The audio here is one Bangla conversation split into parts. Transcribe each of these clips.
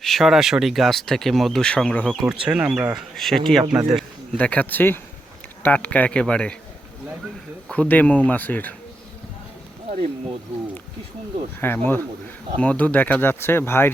সরাসরি গাছ থেকে মধু সংগ্রহ করছেন। আমরা সেটি আপনাদের দেখাচ্ছি। টাটকা একেবারে। খুদে মৌমাছির। হ্যাঁ ম- মধু দেখা যাচ্ছে। ভাইর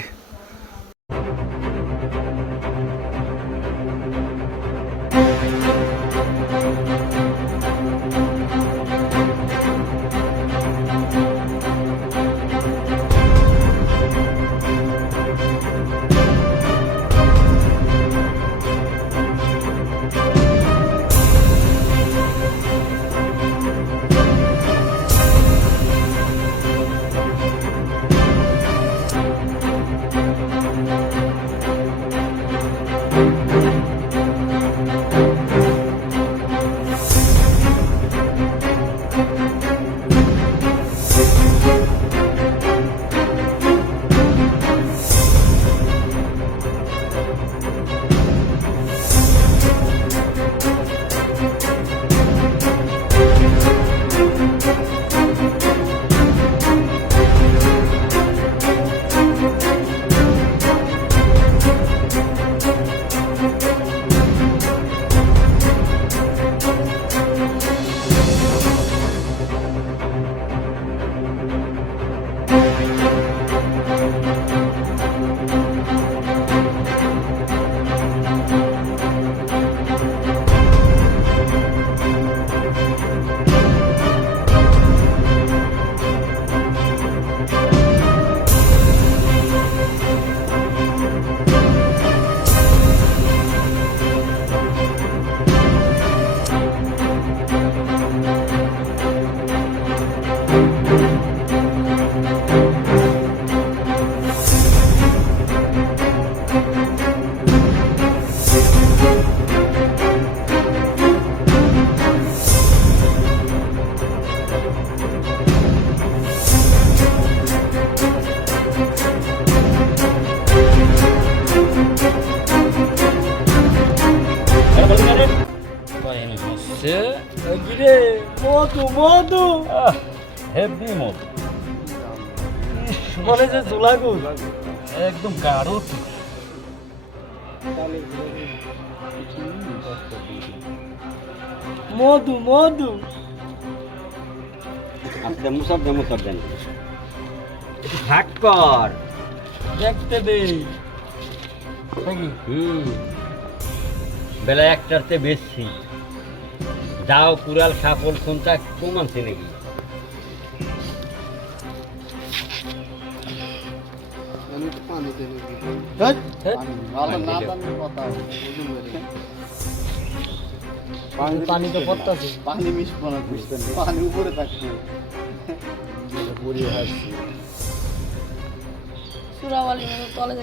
হচ্ছে মধু মধু। হেভি মধু। মনে যে একদম গাঢ় মধু মধু। আস্তে মুসার দে মুসার দেন। ভাগ কর। দেখতে দে। হুম। বেলা একটাতে বেশি। যাও কুড়াল সাপল কোনটা কমানছে নাকি? পানি তো পড়তাছে। পানি মিশবো না পানি উপরে সুরাবালির মতো তলে